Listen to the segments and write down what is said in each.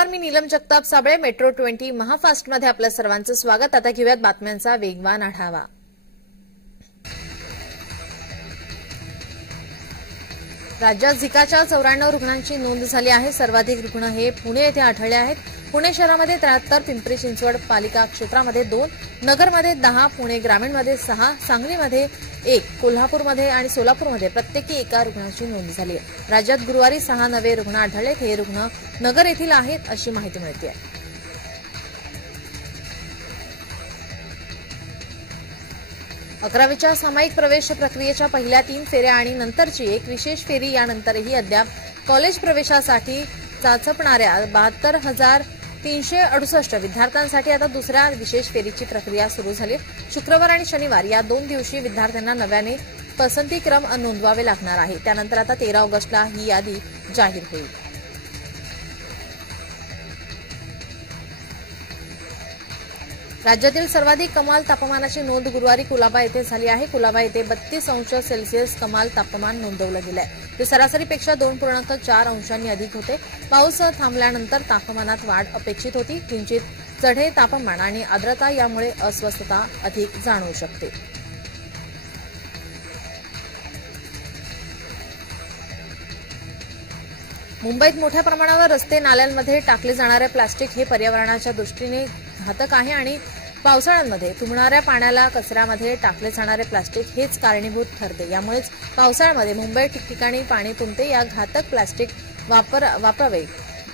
नमस्कार, मी नीलम जगताप साबळे. मेट्रो 20 महाफास्टमध्ये आपल्या सर्वांचं स्वागत. आता घेऊयात बातम्यांचा वेगवान आढावा. राज्यात झिकाच्या 94 रुग्णांची नोंद झाली आहे. सर्वाधिक रुग्ण हे पुणे येथे आढळले आहेत. पुणे शहरामध्ये 73, पिंपरी चिंचवड पालिका क्षेत्रामध्ये 2, नगरमध्ये 10, पुणे ग्रामीणमध्ये 6, सांगलीमध्ये 1, कोल्हापूरमध्ये आणि सोलापूरमध्ये प्रत्येकी एका रुग्णाची नोंद झाली आहे. राज्यात गुरुवारी 6 नवे रुग्ण आढळले. हे रुग्ण नगर येथील आहेत अशी माहिती मिळते आहे. अकरावीच्या सामायिक प्रवेश प्रक्रियेच्या पहिल्या 3 फेऱ्या आणि नंतरची एक विशेष फेरी यानंतरही अद्याप कॉलेज प्रवेशासाठी चाचपणाऱ्या 72,368 विद्यार्थ्यांसाठी आता दुसऱ्या विशेष फेरीची प्रक्रिया सुरू झाली. शुक्रवार आणि शनिवार या 2 दिवशी विद्यार्थ्यांना नव्याने पसंतीक्रम नोंदवावे लागणार आहे. त्यानंतर आता 13 ऑगस्टला ही यादी जाहीर होईल. राज्यातील सर्वाधिक कमाल तापमानाची नोंद गुरुवारी कुलाबा येथे झाली आहे. कुलाबा येथे 32 अंश सेल्सिअस कमाल तापमान नोंदवलं गेलं आहे. ते सरासरीपेक्षा 2.4 अंशांनी अधिक होते. पाऊस थांबल्यानंतर तापमानात वाढ अपेक्षित होती. किंचित चढे तापमान आणि आर्द्रता यामुळे अस्वस्थता अधिक जाणवू शकते. मुंबईत मोठ्या प्रमाणावर रस्ते नाल्यांमध्ये टाकले जाणारे प्लास्टिक हे पर्यावरणाच्या दृष्टीने घातक आहे आणि पावसाळ्यांमध्ये तुंबणाऱ्या पाण्याला कचऱ्यामध्ये टाकले जाणारे प्लास्टिक हेच कारणीभूत ठरते. यामुळेच पावसाळ्यामध्ये मुंबईत ठिकठिकाणी पाणी तुंबते. या घातक प्लास्टिक वापरावे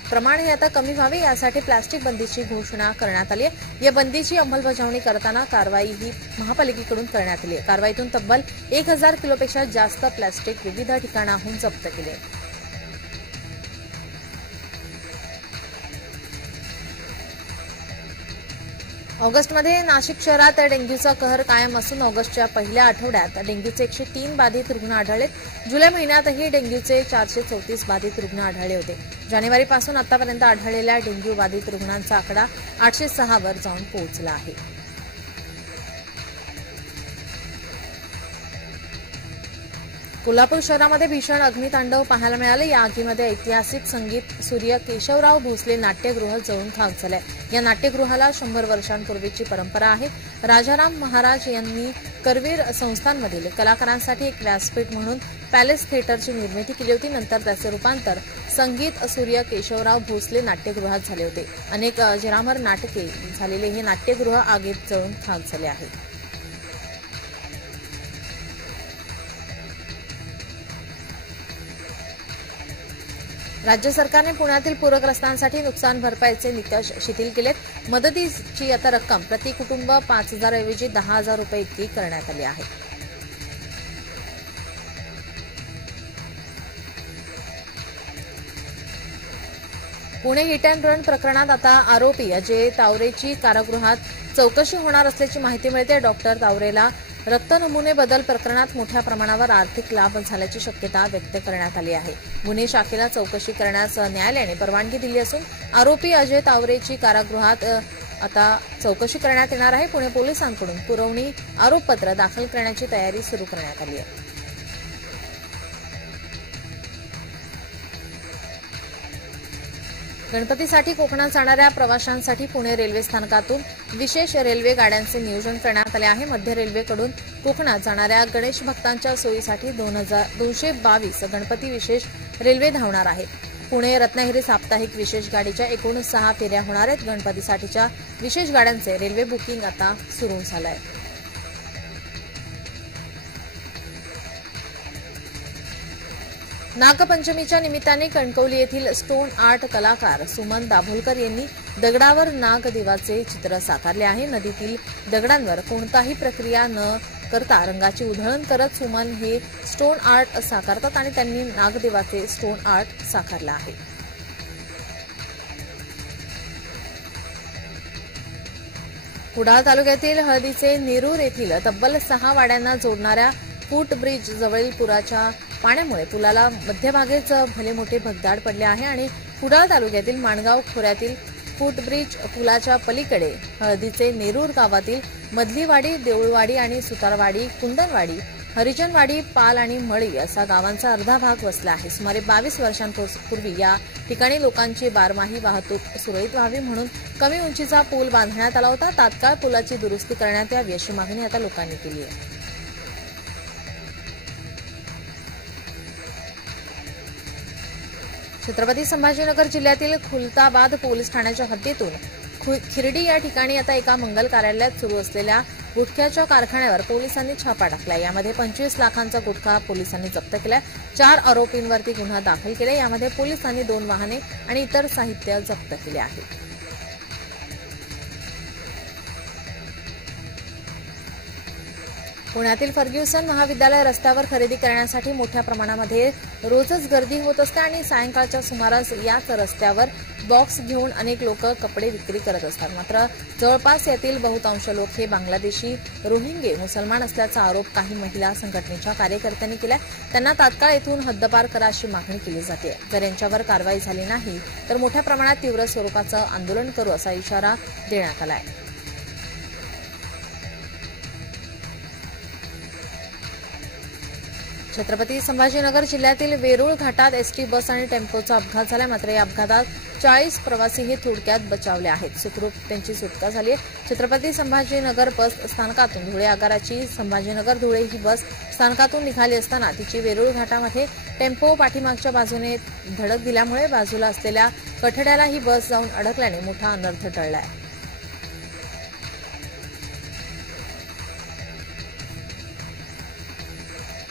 प्रमाण हे आता कमी व्हावे यासाठी प्लास्टिक बंदीची घोषणा करण्यात आली आहे. या बंदीची अंमलबजावणी करताना कारवाई ही महापालिकेकडून करण्यात आली आहे. कारवाईतून तब्बल 1000 किलोपेक्षा जास्त प्लास्टिक विविध ठिकाणाहून जप्त केले. ऑगस्टमध्ये नाशिक शहरात डेंग्यूचा कहर कायम असून ऑगस्टच्या पहिल्या आठवड्यात डेंग्यूचे 103 बाधित रुग्ण आढळले. जुलै महिन्यातही डेंग्यूचे 434 बाधित रुग्ण आढळले होते. जानेवारीपासून आतापर्यंत आढळलेल्या डेंग्यू बाधित रुग्णांचा आकडा 806 वर जाऊन पोहोचला आहे. कोल्हापूर शहरामध्ये भीषण अग्नितांडव पाहायला मिळाले. या आगीमध्ये ऐतिहासिक संगीत सूर्य केशवराव भोसले नाट्यगृह जळून खाक झालंय. या नाट्यगृहाला 100 वर्षांपूर्वीची परंपरा आहे. राजाराम महाराज यांनी करवीर संस्थानमधील कलाकारांसाठी एक व्यासपीठ म्हणून पॅलेस थिएटरची निर्मिती केली होती. नंतर त्याचे रूपांतर संगीत सूर्य केशवराव भोसले नाट्यगृहात झाले होते. अनेक अजरामर नाटके झालेले हे नाट्यगृह आगीत जळून खाक झाले आहे. राज्य सरकारने पुण्यातील पूरग्रस्तांसाठी नुकसान भरपाईचे निकष शिथिल केलेत. मदतीची आता रक्कम प्रति कुटुंब 5,000 ऐवजी 10,000 रुपये इतकी करण्यात आली आहे. पुणे हिट अँड रन प्रकरणात आता आरोपी अजय तावरेची कारागृहात चौकशी होणार असल्याची माहिती मिळते. डॉक्टर तावरेला रक्त नमुने बदल प्रकरणात मोठ्या प्रमाणावर आर्थिक लाभ झाल्याची शक्यता व्यक्त करण्यात आली आहे. गुन्हे शाखेला चौकशी करण्यास न्यायालयाने परवानगी दिली असून आरोपी अजय तावरेची कारागृहात आता चौकशी करण्यात येणार आहे. पुणे पोलिसांकडून पुरवणी आरोपपत्र दाखल करण्याची तयारी सुरू करण्यात आली आहे. गणपतीसाठी कोकणात जाणाऱ्या प्रवाशांसाठी पुणे रेल्वे स्थानकातून विशेष रेल्वे गाड्यांचे नियोजन करण्यात आले आहे. मध्य रेल्वेकडून कोकणात जाणाऱ्या गणेश भक्तांच्या सोयीसाठी 222 गणपती विशेष रेल्वे धावणार आहेत. पुणे रत्नागिरी साप्ताहिक विशेष गाडीच्या एकूण 6 फेऱ्या होणार आहेत. गणपतीसाठीच्या विशेष गाड्यांचे रेल्वे बुकिंग आता सुरू झालं आहे. नागपंचमीच्या निमित्ताने कणकवली येथील स्टोन आर्ट कलाकार सुमन दाभोलकर यांनी दगडावर नागदेवाचे चित्र साकारले आहे. नदीतील दगडांवर कोणताही प्रक्रिया न करता रंगाची उधळण करत सुमन हे स्टोन आर्ट साकारतात आणि त्यांनी नागदेवाचे स्टोन आर्ट साकारलं आहे. कुडाळ तालुक्यातील हळदीचे नेरूर येथील तब्बल 6 वाड्यांना जोडणाऱ्या फूट ब्रिज जवळील पुराच्या पाण्यामुळे पुलाला मध्यभागेच भले मोठे भगदाड पडले आहे आणि कुडाळ तालुक्यातील माणगाव खोऱ्यातील फूटब्रिज पुलाच्या पलीकडे हळदीचे नेरूर गावातील मधलीवाडी, देऊळवाडी आणि सुतारवाडी, कुंदनवाडी हरिजनवाडी, पाल आणि मळी असा गावांचा अर्धा भाग वसला आहे. सुमारे 22 वर्षांपूर्वी या ठिकाणी लोकांची बारमाही वाहतूक सुरळीत व्हावी म्हणून कमी उंचीचा पूल बांधण्यात आला होता. तात्काळ पुलाची दुरुस्ती करण्यात यावी अशी मागणी आता लोकांनी केली आहे. छत्रपती संभाजीनगर जिल्ह्यातील खुलताबाद पोलीस ठाण्याच्या हद्दीतून खिरडी या ठिकाणी आता एका मंगल कार्यालयात सुरू असलेल्या गुटख्याच्या कारखान्यावर पोलिसांनी छापा टाकला. यामध्ये 25 लाखांचा गुटखा पोलिसांनी जप्त केला. 4 आरोपींवरती गुन्हा दाखल केला. यामध्ये पोलिसांनी 2 वाहने आणि इतर साहित्य जप्त केले आहे. पुण्यातील फर्ग्युसन महाविद्यालय रस्त्यावर खरेदी करण्यासाठी मोठ्या प्रमाणामध्ये रोजच गर्दी होत असते आणि सायंकाळच्या सुमारास याच रस्त्यावर बॉक्स घेऊन अनेक लोक कपडे विक्री करत असतात. मात्र जवळपास यातील बहुतांश लोक हे बांगलादेशी रोहिंगे मुसलमान असल्याचा आरोप काही महिला संघटनेच्या कार्यकर्त्यांनी केला. त्यांना तात्काळ येथून हद्दपार करा अशी मागणी केली जाते. जर यांच्यावर कारवाई झाली नाही तर मोठ्या प्रमाणात तीव्र स्वरूपाचं आंदोलन करू असा इशारा देण्यात आला आहे. छत्रपती संभाजीनगर जिल्ह्यातील वेरूळ घाटात एसटी बस आणि टेम्पोचा अपघात झाला. मात्र या अपघातात 40 प्रवासीही थोडक्यात बचावले आहेत. सुखरूप त्यांची सुटका झाली आहे. छत्रपती संभाजीनगर बस स्थानकातून धुळे आगाराची संभाजीनगर धुळे ही बस स्थानकातून निघाली असताना तिची वेरूळ घाटामध्ये टेम्पो पाठीमागच्या बाजूने धडक दिल्यामुळे बाजूला असलेल्या कठड्याला ही बस जाऊन अडकल्याने मोठा अनर्थ टळला आहे.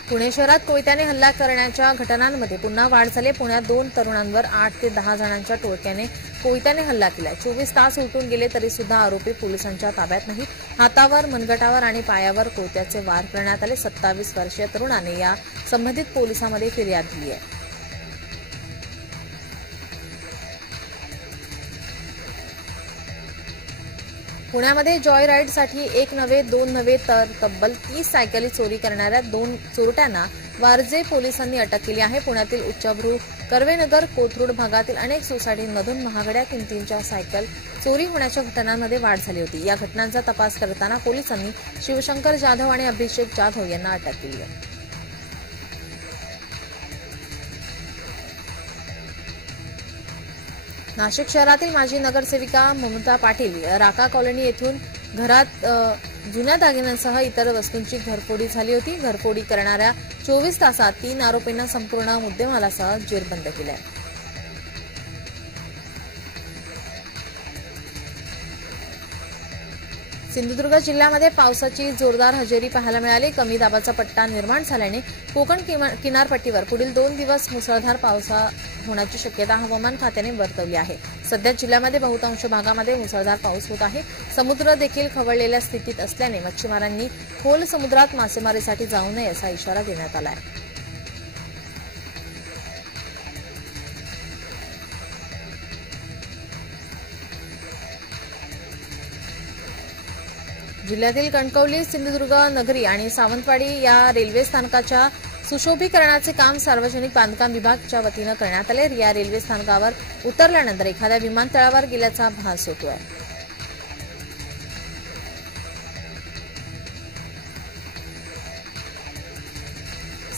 पुणे शहरात कोयत्याने हल्ला करण्याच्या घटनांमध्ये पुन्हा वाढ झाली. पुण्यात 2 तरुणांवर 8 ते 10 जणांच्या टोळक्याने कोयत्याने हल्ला केला. 24 तास उलटून गेले तरी सुद्धा आरोपी पोलिसांच्या ताब्यात नाहीत. हातावर, मनगटावर आणि पायावर कोयत्याचे वार करण्यात आले. 27 वर्षीय तरुणाने या संबंधित पोलिसांमध्ये फिर्याद दिली आहे. पुण्यामध्ये जॉय राईडसाठी 1 नव्हे 2 नव्हे तर तब्बल 30 सायकली चोरी करणाऱ्या 2 चोरट्यांना वारजे पोलिसांनी अटक केली आहे. पुण्यातील उच्चभ्रू, कर्वेनगर, कोथरूड भागातील अनेक सोसायटींमधून महागड्या किमतींच्या सायकल चोरी होण्याच्या घटनांमध्ये वाढ झाली होती. या घटनांचा तपास करताना पोलिसांनी शिवशंकर जाधव आणि अभिषेक जाधव यांना अटक केली आहे. नाशिक शहरातील माजी नगरसेविका ममता पाटील राका कॉलनी येथून घरात जुन्या दागिन्यांसह इतर वस्तूंची घरफोडी झाली होती. घरफोडी करणाऱ्या 24 तासात 3 आरोपींना संपूर्ण मुद्देमालासह जेरबंद केलं आहे. सिंधुदुर्ग जिल्ह्यामध्ये पावसाची जोरदार हजेरी पाहायला मिळाली. कमी दाबाचा पट्टा निर्माण झाल्याने कोकण किनारपट्टीवर पुढील 2 दिवस मुसळधार पाऊस होण्याची शक्यता हवामान खात्याने वर्तवली आहे. सध्या जिल्ह्यामध्ये बहुतांश भागामध्ये मुसळधार पाऊस होत आहे. समुद्र देखील खवळलेल्या स्थितीत असल्याने मच्छीमारांनी खोल समुद्रात मासेमारीसाठी जाऊ नये असा इशारा देण्यात आला आहे. जिल्ह्यातील कणकवली, सिंधुदुर्ग नगरी आणि सावंतवाडी या रेल्वे स्थानकाच्या सुशोभीकरणाचे काम सार्वजनिक बांधकाम विभागाच्या वतीनं करण्यात आले. या रेल्वे स्थानकावर उतरल्यानंतर एखाद्या विमानतळावर गेल्याचा भास होतोय.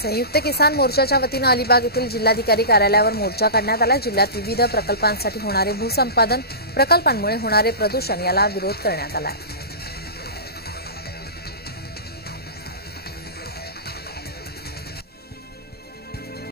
संयुक्त किसान मोर्चाच्या वतीनं अलिबाग येथील जिल्हाधिकारी कार्यालयावर मोर्चा काढण्यात आला. जिल्ह्यात विविध प्रकल्पांसाठी होणारे भूसंपादन, प्रकल्पांमुळे होणारे प्रदूषण याला विरोध करण्यात आला आहे.